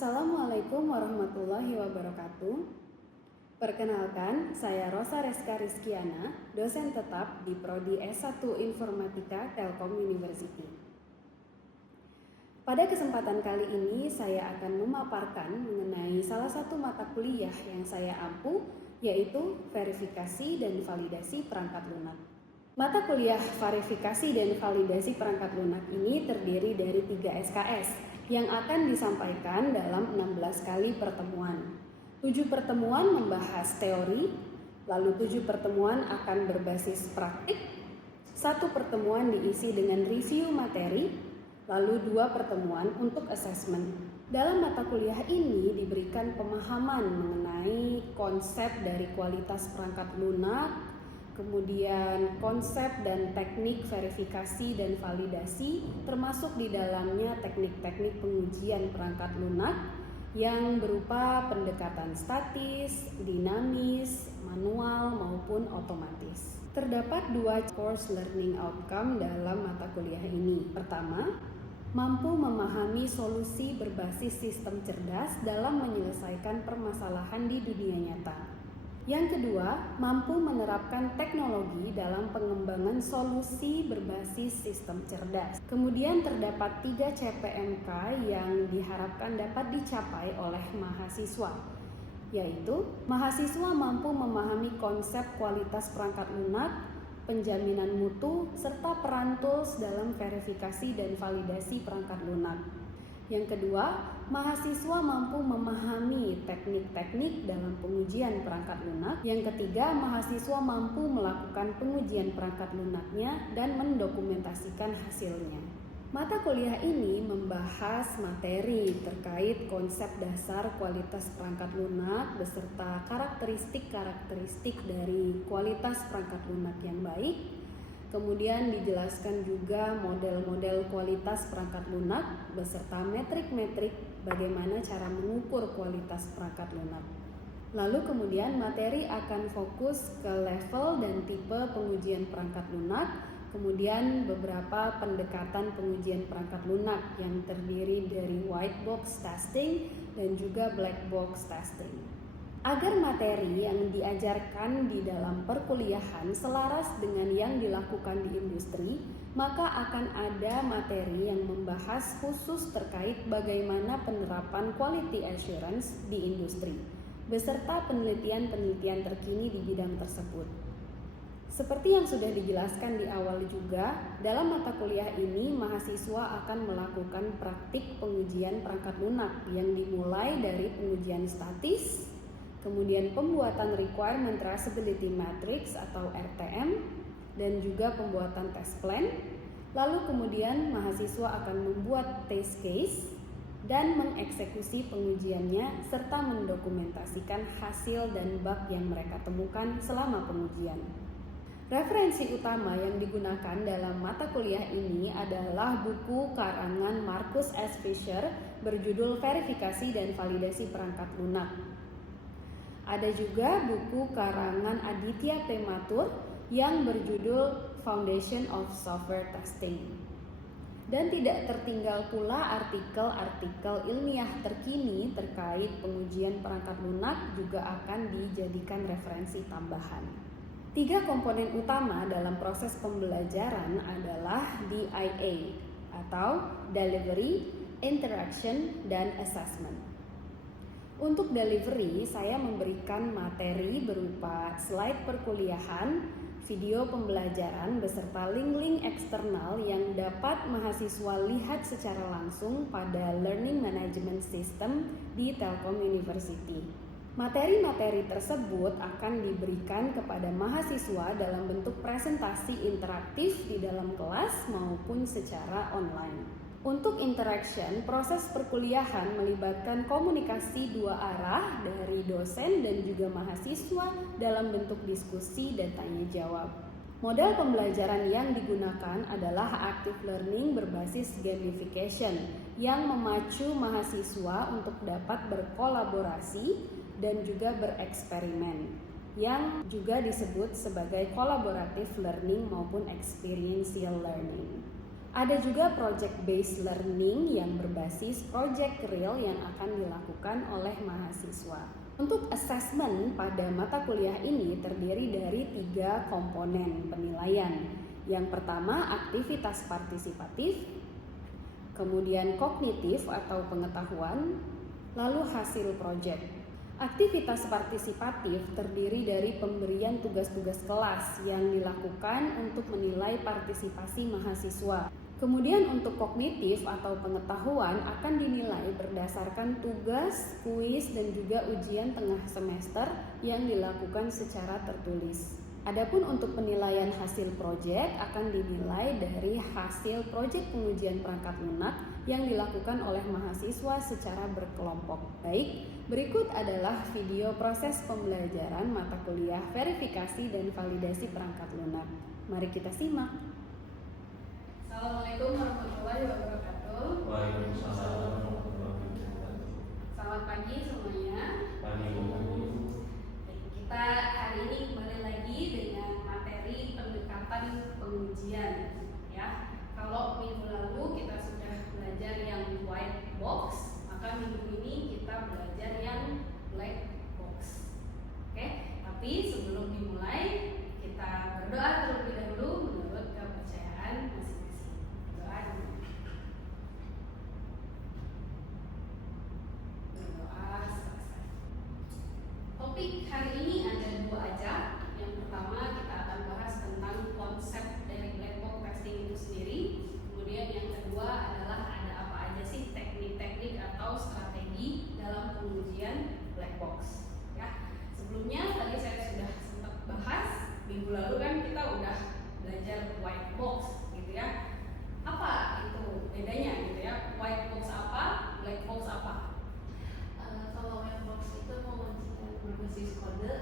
Assalamualaikum warahmatullahi wabarakatuh. Perkenalkan, saya Rosa Reska Rizkiana, dosen tetap di Prodi S1 Informatika Telkom University. Pada kesempatan kali ini, saya akan memaparkan mengenai salah satu mata kuliah yang saya ampu, yaitu verifikasi dan validasi perangkat lunak. Mata kuliah verifikasi dan validasi perangkat lunak ini terdiri dari 3 SKS yang akan disampaikan dalam 16 kali pertemuan. 7 pertemuan membahas teori, lalu 7 pertemuan akan berbasis praktik, 1 pertemuan diisi dengan review materi, lalu 2 pertemuan untuk assessment. Dalam mata kuliah ini diberikan pemahaman mengenai konsep dari kualitas perangkat lunak, kemudian konsep dan teknik verifikasi dan validasi, termasuk di dalamnya teknik-teknik pengujian perangkat lunak yang berupa pendekatan statis, dinamis, manual maupun otomatis. Terdapat 2 course learning outcome dalam mata kuliah ini. Pertama, mampu memahami solusi berbasis sistem cerdas dalam menyelesaikan permasalahan di dunia nyata. Yang kedua, mampu menerapkan teknologi dalam pengembangan solusi berbasis sistem cerdas. Kemudian terdapat 3 CPMK yang diharapkan dapat dicapai oleh mahasiswa, yaitu mahasiswa mampu memahami konsep kualitas perangkat lunak, penjaminan mutu, serta peran tools dalam verifikasi dan validasi perangkat lunak. Yang kedua, mahasiswa mampu memahami teknik-teknik dalam pengujian perangkat lunak. Yang ketiga, mahasiswa mampu melakukan pengujian perangkat lunaknya dan mendokumentasikan hasilnya. Mata kuliah ini membahas materi terkait konsep dasar kualitas perangkat lunak beserta karakteristik-karakteristik dari kualitas perangkat lunak yang baik. Kemudian dijelaskan juga model-model kualitas perangkat lunak beserta metrik-metrik bagaimana cara mengukur kualitas perangkat lunak. Lalu kemudian materi akan fokus ke level dan tipe pengujian perangkat lunak, kemudian beberapa pendekatan pengujian perangkat lunak yang terdiri dari white box testing dan juga black box testing. Agar materi yang diajarkan di dalam perkuliahan selaras dengan yang dilakukan di industri, maka akan ada materi yang membahas khusus terkait bagaimana penerapan quality assurance di industri, beserta penelitian-penelitian terkini di bidang tersebut. Seperti yang sudah dijelaskan di awal juga, dalam mata kuliah ini mahasiswa akan melakukan praktik pengujian perangkat lunak yang dimulai dari pengujian statis, kemudian pembuatan Requirement Traceability Matrix atau RTM, dan juga pembuatan test plan. Lalu kemudian mahasiswa akan membuat test case dan mengeksekusi pengujiannya serta mendokumentasikan hasil dan bug yang mereka temukan selama pengujian. Referensi utama yang digunakan dalam mata kuliah ini adalah buku karangan Marcus S. Fisher berjudul Verifikasi dan Validasi Perangkat Lunak. Ada juga buku karangan Aditya P. Mathur yang berjudul Foundation of Software Testing. Dan tidak tertinggal pula artikel-artikel ilmiah terkini terkait pengujian perangkat lunak juga akan dijadikan referensi tambahan. 3 komponen utama dalam proses pembelajaran adalah DIA atau Delivery, Interaction, dan Assessment. Untuk delivery, saya memberikan materi berupa slide perkuliahan, video pembelajaran beserta link-link eksternal yang dapat mahasiswa lihat secara langsung pada Learning Management System di Telkom University. Materi-materi tersebut akan diberikan kepada mahasiswa dalam bentuk presentasi interaktif di dalam kelas maupun secara online. Untuk interaction, proses perkuliahan melibatkan komunikasi 2 arah dari dosen dan juga mahasiswa dalam bentuk diskusi dan tanya jawab. Model pembelajaran yang digunakan adalah active learning berbasis gamification yang memacu mahasiswa untuk dapat berkolaborasi dan juga bereksperimen, yang juga disebut sebagai collaborative learning maupun experiential learning. Ada juga project based learning yang berbasis project real yang akan dilakukan oleh mahasiswa. Untuk assessment pada mata kuliah ini terdiri dari 3 komponen penilaian. Yang pertama, aktivitas partisipatif, kemudian kognitif atau pengetahuan, lalu hasil proyek. Aktivitas partisipatif terdiri dari pemberian tugas-tugas kelas yang dilakukan untuk menilai partisipasi mahasiswa. Kemudian untuk kognitif atau pengetahuan akan dinilai berdasarkan tugas, kuis, dan juga ujian tengah semester yang dilakukan secara tertulis. Adapun untuk penilaian hasil proyek akan dinilai dari hasil proyek pengujian perangkat lunak yang dilakukan oleh mahasiswa secara berkelompok. Baik, berikut adalah video proses pembelajaran mata kuliah verifikasi dan validasi perangkat lunak. Mari kita simak. Assalamualaikum warahmatullahi wabarakatuh. Waalaikumsalam warahmatullahi wabarakatuh. Selamat pagi semuanya. Pagi. Kita hari ini kembali lagi dengan materi pendekatan pengujian, ya. Kalau minggu lalu kita sudah belajar yang white box, maka minggu ini kita belajar yang black box. Oke, tapi sebelum dimulai kita berdoa terlebih dahulu menurut kepercayaan masing-masing. Berdoa dulu. Berdoa selesai. Topik hari ini ada 2 aja. Yang pertama kita akan bahas tentang konsep dari black box testing itu sendiri. Kemudian yang kedua adalah ada apa aja sih teknik-teknik atau strategi dalam pengujian black box. Ya, sebelumnya tadi saya sudah sempat bahas minggu lalu kan kita udah belajar white box, gitu ya. Apa itu bedanya, gitu ya? White box apa, black box apa? Kalau white box itu mengujikan berbasis kode,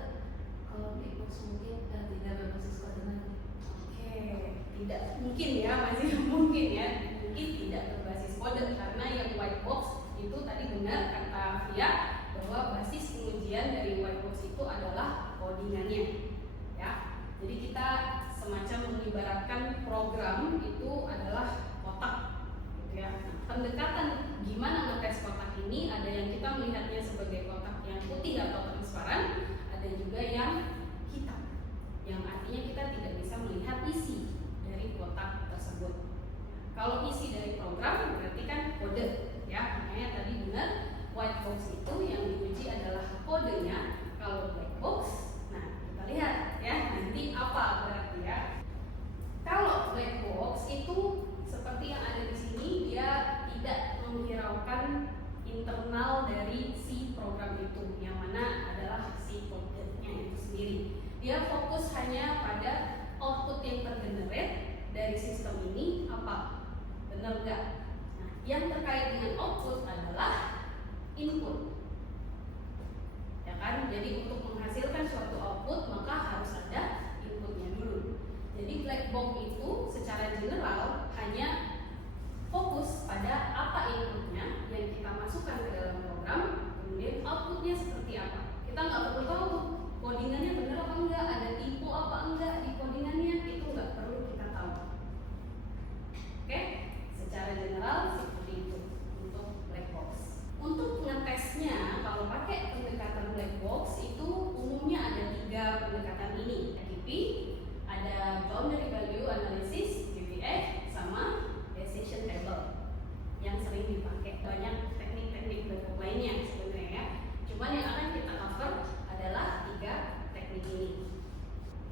kalau black box mungkin tidak berbasis kode lagi. Oke, tidak mungkin ya, masih mungkin ya, mungkin tidak berbasis kode karena yang white box itu tadi benar kata Via bahwa basis pengujian dari white box itu adalah codingannya, ya. Jadi kita semacam mengibaratkan program itu adalah kotak, gitu ya. Pendekatan gimana ngetes kotak ini ada yang kita melihatnya sebagai kotak yang putih atau transparan, ada juga yang hitam, yang artinya kita tidak bisa melihat isi dari kotak tersebut. Kalau isi dari program berarti kan kode, ya. Makanya tadi benar white box itu yang diuji adalah kodenya. Kalau black box, nah kita lihat ya nanti apa berarti ya. Kalau black box itu seperti yang ada di sini, dia tidak menghiraukan internal dari si program itu, yang mana adalah si kodenya itu sendiri. Dia fokus hanya pada output yang tergenerate dari sistem ini apa, benar nggak? Nah, yang terkait dengan output adalah input, ya kan? Jadi untuk menghasilkan suatu output maka harus ada inputnya dulu. Jadi black box itu secara general hanya fokus pada apa inputnya yang kita masukkan ke dalam program, kemudian outputnya seperti apa. Kita nggak perlu tahu tuh codingannya benar apa enggak, ada tipe apa enggak di codingannya, itu nggak perlu kita tahu. Oke, secara general seperti itu untuk black box. Untuk ngetesnya kalau pakai pendekatan black box itu umumnya ada 3 pendekatan ini, ATP, ada boundary value analysis, BVA, sama decision table yang sering dipakai. Banyak teknik-teknik black box lainnya sebenarnya ya. Cuman yang akan kita cover adalah 3 teknik ini.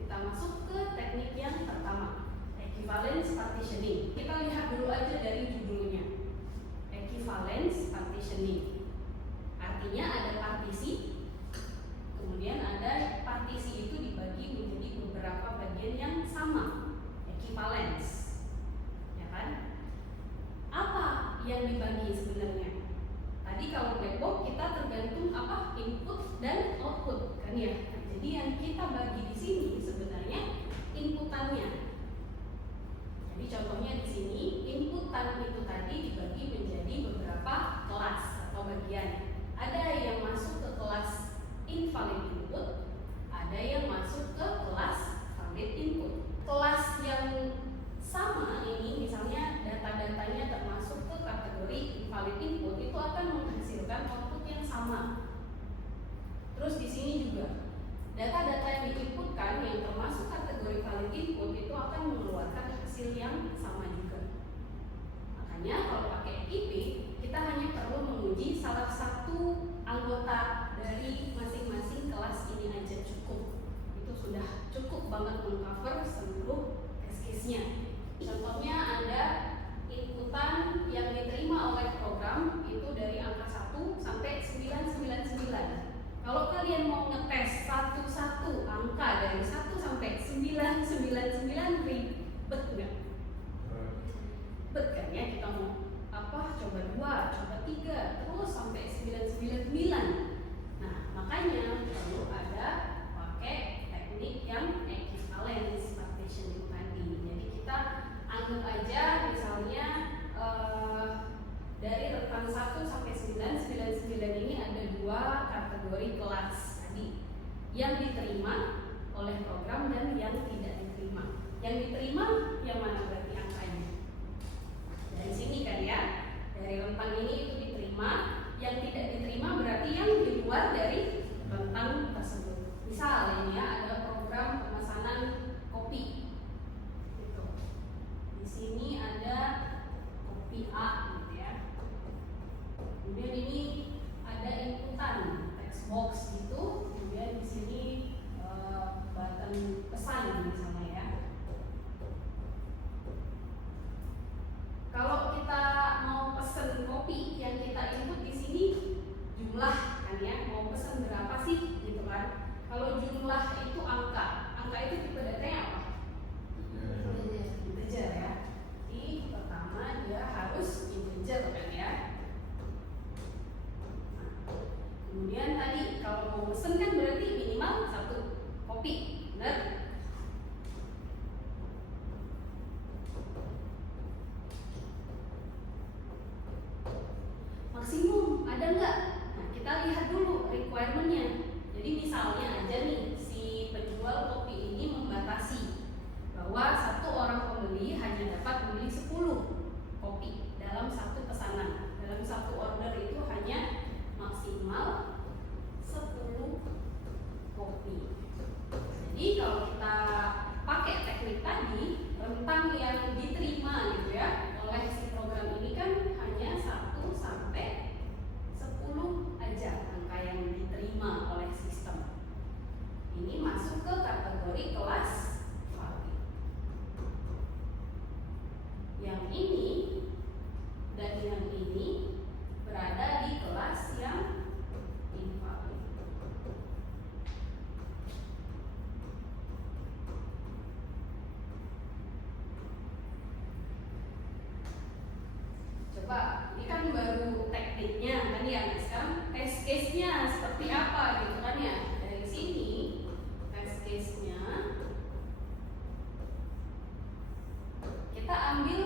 Kita masuk ke teknik yang pertama, equivalence partitioning. Kita lihat dulu aja dari judulnya. Equivalence partitioning. Artinya ada partisi, kemudian ada partisi itu dibagi menjadi beberapa bagian yang sama, equivalence, ya kan? Apa yang dibagi sebenarnya? Tadi kalau black box kita tergantung apa, input dan output, kan ya? Jadi yang kita bagi di sini sebenarnya inputannya. Jadi contohnya di sini inputan itu tadi dibagi menjadi beberapa kelas atau bagian. Ada yang masuk ke kelas invalid input, ada yang masuk ke kelas valid input. Kelas yang sama ini misalnya coba 2, coba 3, terus sampai 999. Nah, makanya perlu ada pakai teknik yang equivalence partitioning tadi. Jadi kita anggap aja misalnya dari rentang 1 sampai 999 ini ada 2 kategori kelas tadi yang diterima oleh program dan yang tidak diterima. Yang diterima yang mana berarti angkanya? Dari sini kan ya, dari rentang ini itu diterima, yang tidak diterima berarti yang di luar dari rentang tersebut. Misal ini ya, ada program pemesanan kopi. Gitu. Di sini ada kopi A gitu ya. Kemudian ini ada inputan text box gitu. Kemudian di sini button pesan misalnya ya. Kalau kita mau pesen kopi yang kita input di sini jumlah kan ya, mau pesen berapa sih gitu kan. Kalau jumlah itu angka itu tipe datanya apa? Integer ya. Jadi pertama dia harus integer kan ya. Kemudian tadi kalau mau pesen kan berarti minimal 1 kopi, benar? Maksimum ada nggak? Nah, kita lihat dulu requirement-nya. Jadi misalnya aja nih si penjual kopi ini membatasi bahwa 1 orang pembeli hanya dapat membeli 10 kopi dalam 1 pesanan. Dalam 1 order itu hanya maksimal 10 kopi. Jadi kalau kita pakai teknik tadi, rentang yang diterima gitu ya oleh si program ini kan hanya 1 sampai 10 aja angka yang diterima oleh sistem. Ini masuk ke kategori kelas valid. Yang ini dan yang ini berada di kelas yang invalid. Coba, ini kan baru tekniknya kan ya. Sekarang test case-nya seperti apa gitu kan ya. Dari sini test case-nya kita ambil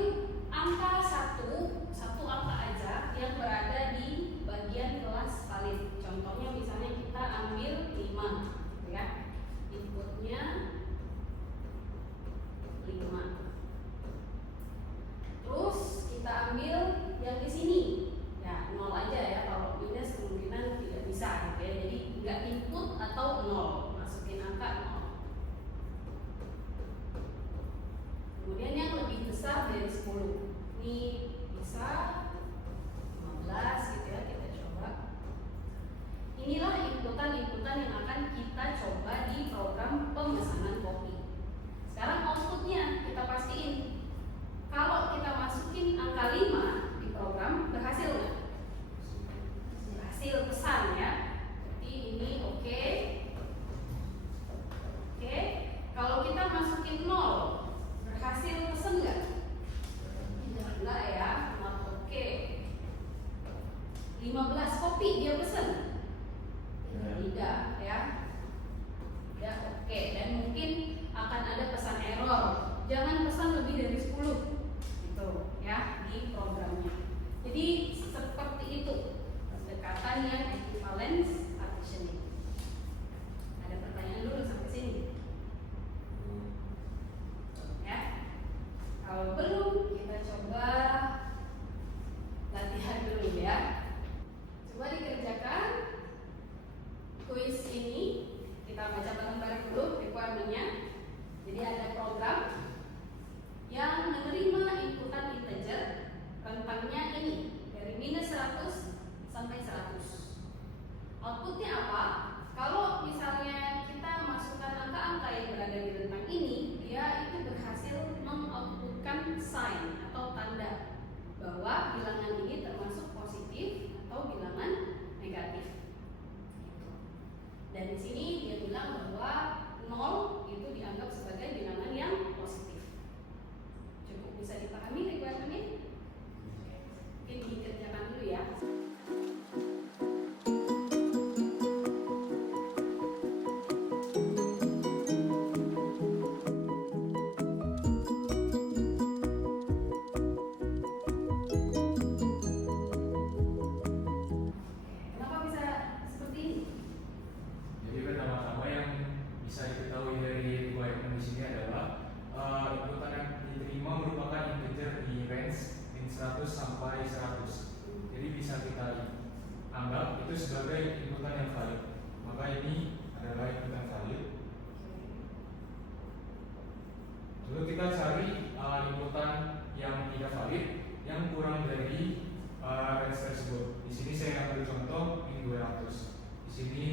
angka satu angka aja yang berada di bagian kelas valid. Contohnya misalnya kita ambil 5 gitu ya. Inputnya 5. Terus kita ambil yang di sini. Ya, 0 aja ya. Kalau minus kemungkinan tidak bisa gitu ya. Jadi nggak input atau 0. Masukin angka 0. Kemudian yang lebih besar dari 10. Ini bisa 15 gitu ya, kita coba. Inilah inputan-inputan yang akan kita coba di program pemesanan kopi. Sekarang outputnya kita pastiin. Kalau kita masukin angka 5 di program, berhasil nggak? Berhasil pesan ya. Jadi ini oke. Oke. Kalau kita masukin 0, berhasil pesen nggak? Enggak ya, not oke. 15 kopi dia pesen? Tidak ya. Ya oke. Dan mungkin akan ada pesan error. Jangan pesan lebih dari 10 gitu ya di programnya. Jadi seperti itu pendekatan yang equivalence partitioning. Ada pertanyaan dulu sampai sini? Ya. Kalau belum, kita coba latihan dulu ya. Coba dikerjakan kuis ini. Kita baca bareng-bareng dulu requirement-nya. Jadi ada program yang menerima inputan integer, rentangnya ini dari minus 100 sampai 100. Outputnya apa? Kalau misalnya kita masukkan angka-angka yang berada di rentang ini, dia itu berhasil mengoutputkan sign atau tanda bahwa bilangan ini termasuk positif atau bilangan negatif. Dan di sini dia bilang bahwa 0 itu dianggap sebagai bilangan yang positif. Cukup bisa dipahami requirement-nya? Mungkin sampai 100. Jadi bisa kita anggap itu sebagai inputan yang valid. Maka ini adalah inputan valid. Lalu kita cari inputan yang tidak valid yang kurang dari range tersebut. Di sini saya ambil contoh min 200. Di sini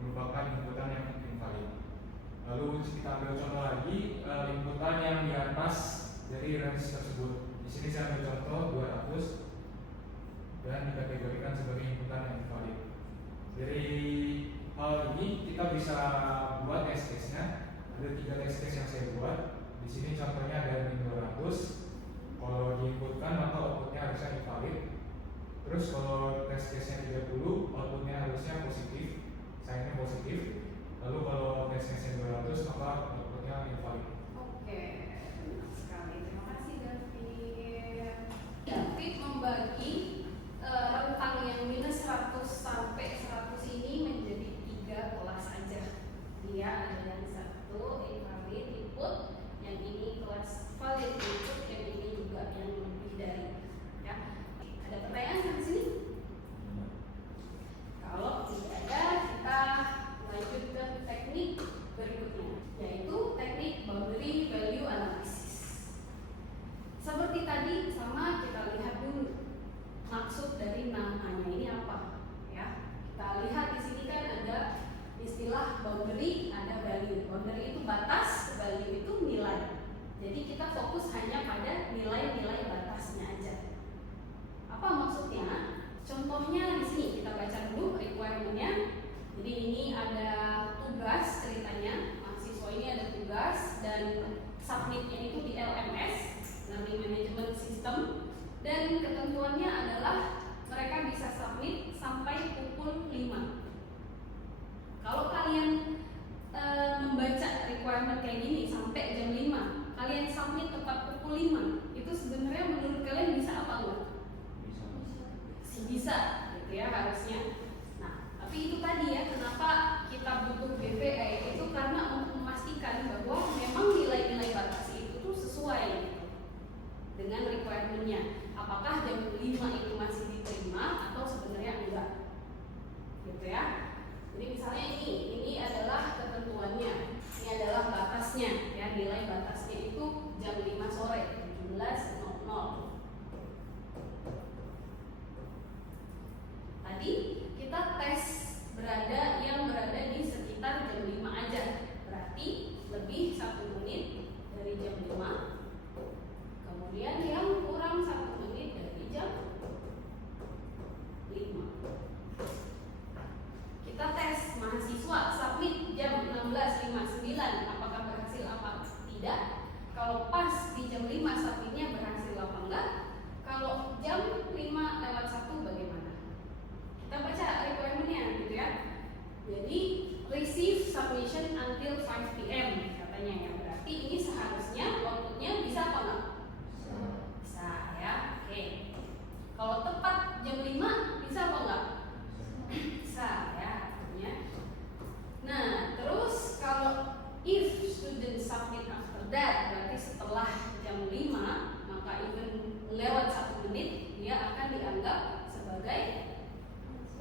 merupakan inputan yang invalid. Lalu kita ambil contoh lagi inputan yang di atas dari range tersebut. Di sini saya ambil contoh 200 dan dikategorikan sebagai inputan yang invalid. Dari hal ini kita bisa buat test case-nya. Ada 3 test case yang saya buat. Di sini contohnya ada min 200. Kalau diinputkan maka outputnya harusnya invalid. Terus kalau test case-nya 30, outputnya harusnya positif, signnya positif. Lalu kalau test case-nya 200 maka outputnya invalid. Oke, benar sekali. Terima kasih David. David membagi rentang yang minus 100 sampai 100 ini menjadi 3 kelas aja. Dia ada yang satu invalid input, yang ini kelas valid input, yang ini juga yang lebih dari. Ya, ada pertanyaan sampai sini? Kalau tidak ada, kita lanjut ke teknik berikutnya, yaitu teknik boundary value analysis. Seperti tadi, sama kita lihat dulu maksud dari namanya ini apa, ya. Kita lihat di sini kan ada istilah boundary, ada value. Boundary itu batas, value itu nilai. Jadi kita fokus hanya pada nilai-nilai batasnya aja. Apa maksudnya? Contohnya di sini kita baca dulu requirement-nya. Jadi ini ada tugas ceritanya, mahasiswa ini ada tugas dan submit-nya itu di LMS, Learning Management System. Dan ketentuannya adalah mereka bisa submit sampai pukul 5. Kalau kalian membaca requirement kayak gini sampai jam 5, kalian submit tepat pukul 5, itu sebenarnya menurut kalian bisa apa enggak? Bisa, gitu ya harusnya. Nah, tapi itu tadi ya, kenapa kita butuh BVE itu karena untuk memastikan bahwa memang nilai-nilai batas itu tuh sesuai gitu dengan requirement-nya. Apakah jam 5 itu masih diterima atau sebenarnya enggak, gitu ya. Jadi misalnya ini adalah ketentuannya, ini adalah batasnya, ya nilai batasnya itu jam 5 sore, 17.00. Tadi kita tes yang berada di sekitar jam 5 aja, berarti lebih 1 menit dari jam 5. Kemudian yang kurang 1 menit dari jam 5. Kita tes mahasiswa submit jam 16.59, apakah berhasil apa tidak? Kalau pas di jam 5 submitnya berhasil apa enggak? Kalau jam 5:01 bagaimana? Kita baca requirement-nya gitu ya. Jadi receive submission until 5 PM katanya ya. Berarti ini seharusnya outputnya bisa apa enggak? Bisa ya. Oke. Kalau tepat jam 5 bisa apa enggak? Bisa ya artinya. Nah, terus kalau if student submit after that, berarti setelah jam 5, maka even lewat 1 menit dia akan dianggap sebagai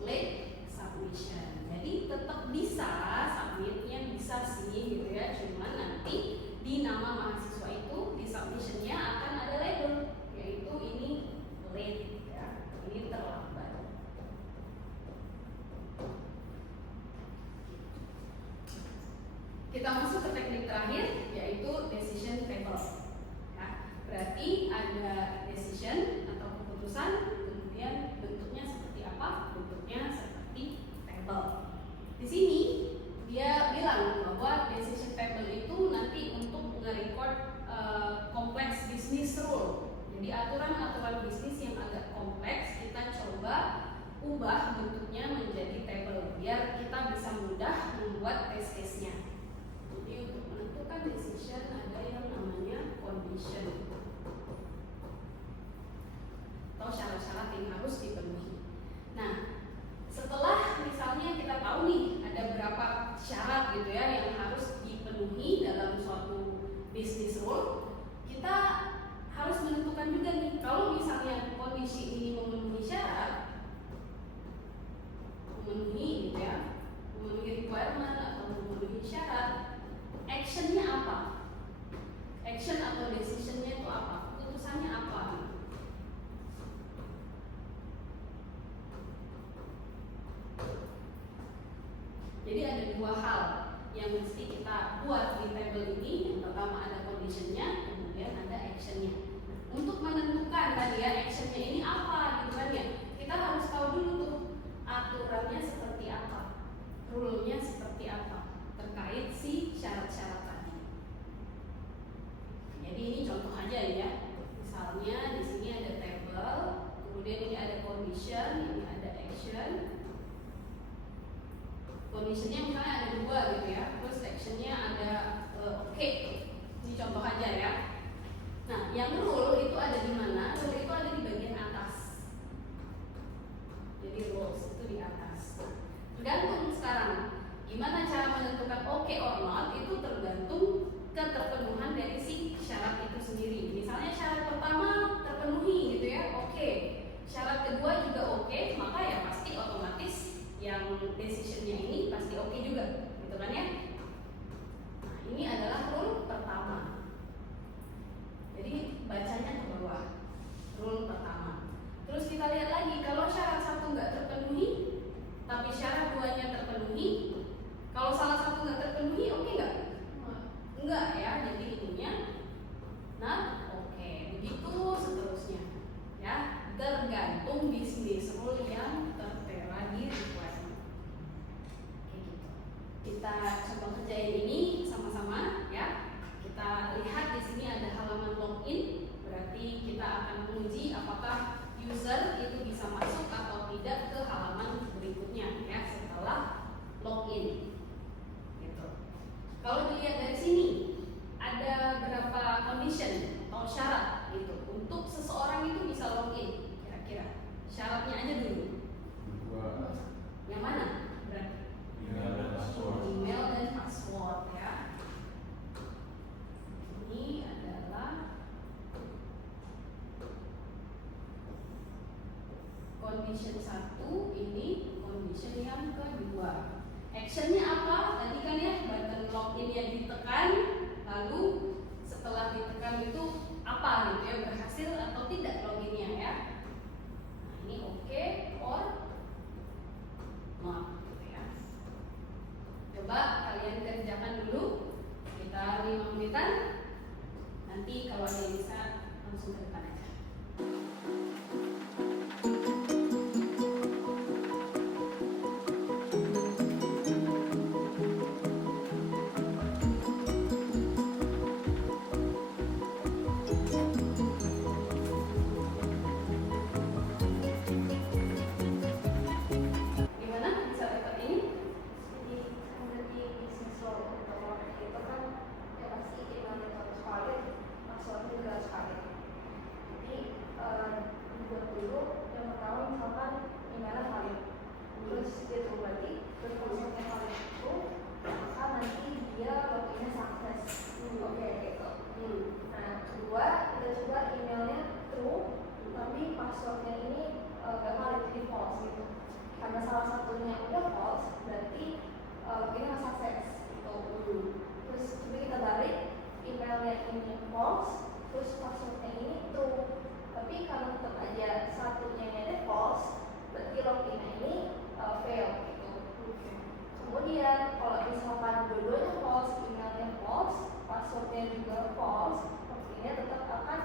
late submission. Jadi tetap bisa submitnya, bisa sih gitu ya. Cuman nanti di nama mahasiswa itu di submissionnya akan ada label, yaitu ini late ya, ini terlambat. Kita masuk ke teknik terakhir, yaitu decision table. Ya, berarti ada decision atau keputusan, kemudian bentuknya seperti apa? Bentuknya seperti table. Di sini dia bilang bahwa decision table itu nanti untuk nge-record kompleks bisnis rule. Jadi aturan-aturan bisnis yang agak kompleks kita coba ubah bentuknya menjadi table biar kita bisa mudah membuat test case-nya. Jadi untuk menentukan decision ada yang namanya condition atau syarat-syarat yang harus dipenuhi. Nah, setelah misalnya kita tahu nih ada berapa syarat gitu ya yang harus dipenuhi dalam suatu bisnis rule, kita harus menentukan juga nih kalau misalnya kondisi ini memenuhi syarat, memenuhi gitu ya, memenuhi requirement atau memenuhi syarat, actionnya apa? Action atau decisionnya itu apa? Keputusannya apa? Jadi ada dua hal yang mesti kita buat di table ini. Yang pertama ada conditionnya, kemudian ada actionnya. Untuk menentukan tadi ya actionnya ini apa gitu kan ya, kita harus tahu dulu tuh aturannya seperti apa, rule-nya seperti apa terkait si syarat-syarat tadi. Jadi ini contoh aja ya. Misalnya di sini ada table, kemudian ini ada condition, ini ada action. Conditionnya misalnya ada dua gitu ya, terus actionnya ada oke. Ini contoh aja ya. Nah, yang rule itu ada di mana? Rule itu ada di bagian atas. Jadi rules itu di atas. Nah, tergantung sekarang gimana cara menentukan oke or not itu tergantung keterpenuhan dari si syarat itu sendiri. Misalnya syarat pertama terpenuhi gitu ya, oke. Syarat kedua juga oke, maka ya pasti otomatis yang decisionnya ini pasti oke juga, gitu kan ya? Nah, ini adalah rule pertama. Jadi bacanya ke bawah, rule pertama. Terus kita lihat lagi, kalau syarat satu nggak terpenuhi, tapi syarat duanya terpenuhi, kalau salah satu nggak terpenuhi, oke nggak? Enggak ya, jadi ininya not oke. Begitu seterusnya, ya tergantung bisnis rule yang tertera di requirement. Kayak gitu. Kita coba kerjain ini sama-sama ya. Kita lihat di sini ada halaman login, berarti kita akan menguji apakah user itu bisa masuk atau tidak ke halaman berikutnya ya setelah login. Gitu. Kalau dilihat dari sini ada berapa condition atau syarat gitu untuk seseorang itu bisa login kira-kira. Syaratnya aja dulu. Dua. Yang mana? Berarti Email dan password. email dan password ya. Ini adalah condition 1, ini condition yang kedua. Actionnya apa? Tadi kan ya button login yang ditekan, lalu setelah ditekan itu apa gitu ya, berhasil atau tidak loginnya ya. Nah, ini oke or not gitu ya. Coba kalian kerjakan dulu sekitar 5 menitan. Nanti kalau ada yang bisa langsung ke depan aja. Gimana bisa dapat ini? Jadi ada di bisnis role atau itu kan ya pasti emailnya harus valid, passwordnya juga harus valid. Jadi dibuat dulu yang pertama misalkan emailnya valid, terus dia tunggu lagi, terus passwordnya valid itu, maka nanti dia loginnya sukses. Oke gitu. Nah kedua kita coba emailnya true, tapi passwordnya ini gak valid, jadi false gitu. Karena salah satunya udah false, berarti ini nggak sukses gitu. Terus coba kita balik, emailnya ini false, terus passwordnya ini true. Tapi kalau tetap aja satunya ini false, berarti loginnya ini fail gitu. Kemudian kalau misalkan dua-duanya false, emailnya false, passwordnya juga false, loginnya tetap akan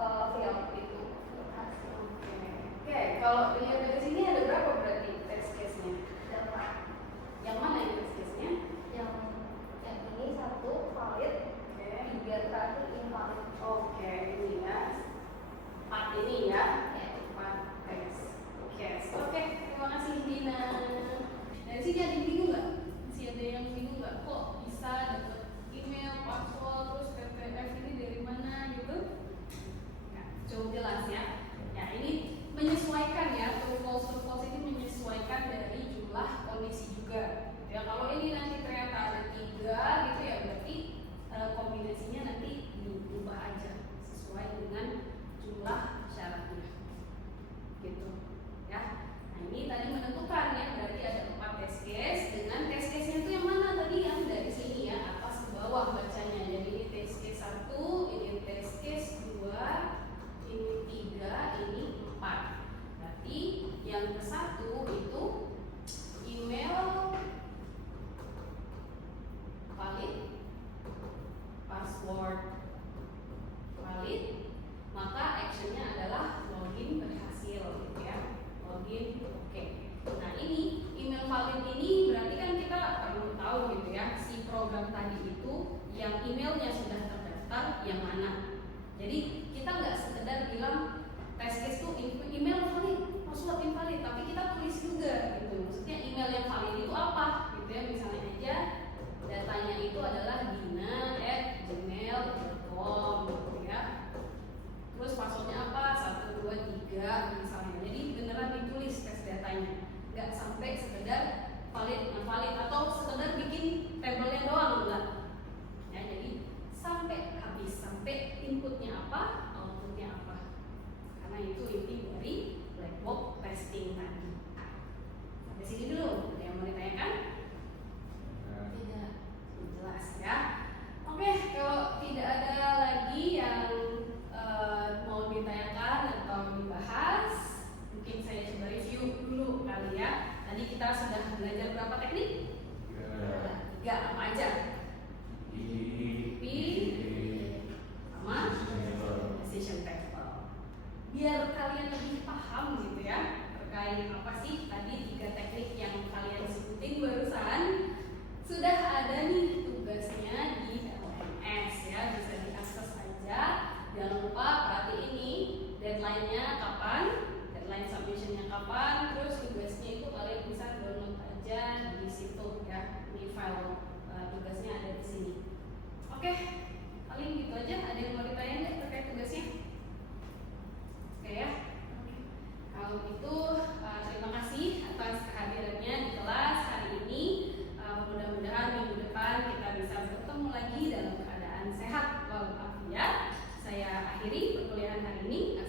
fail gitu. Berhasil. Oke, kalau dilihat dari sini ada berapa berarti test case-nya? Dapat Yang mana yang test case-nya? yang ini satu valid, tiga terakhir invalid. Oke, ini ya. 4 ini ya. 4 test case. Oke, terima kasih Dina. Dari sini ada yang bingung nggak? Masih ada yang bingung nggak? Kok bisa dapat email, password, terus PPF ini dari mana gitu? Ya, cukup jelas ya. Ya, ini menyesuaikan ya, true false ini menyesuaikan dari jumlah kondisi juga. Ya kalau ini nanti ternyata ada 3 gitu ya, berarti kombinasinya nanti diubah aja sesuai dengan jumlah syaratnya. contohnya misalnya aja datanya itu adalah dina@gmail.com gitu ya. Terus passwordnya apa? 1, 2, 3 misalnya. Jadi beneran ditulis teks datanya, nggak sampai sekedar valid nggak atau sekedar bikin tabelnya doang enggak. Ya, jadi sampai habis, sampai inputnya apa, outputnya apa. Karena itu inti dari black box testing tadi. Sampai sini dulu, ada yang mau ditanyakan? Tidak, jelas ya. Oke, kalau tidak ada lagi yang mau ditanyakan atau dibahas, mungkin saya coba review dulu kali ya. Tadi kita sudah belajar berapa teknik? 3 apa aja? Sama decision table. Biar kalian lebih paham gitu ya terkait apa sih tadi 3 teknik yang kalian sebutin barusan. Sudah ada nih tugasnya di LMS ya, bisa diakses aja. Jangan lupa perhatiin ini deadline-nya kapan, deadline submission-nya kapan, terus tugasnya itu kalian bisa download aja di situ ya. Ini file tugasnya ada di sini. Oke, paling gitu aja. Ada yang mau ditanya nggak terkait tugasnya? Oke ya. Kalau itu terima kasih atas kehadirannya di kelas hari ini. Mudah-mudahan minggu depan kita bisa bertemu lagi dalam keadaan sehat walafiat. Saya akhiri perkuliahan hari ini.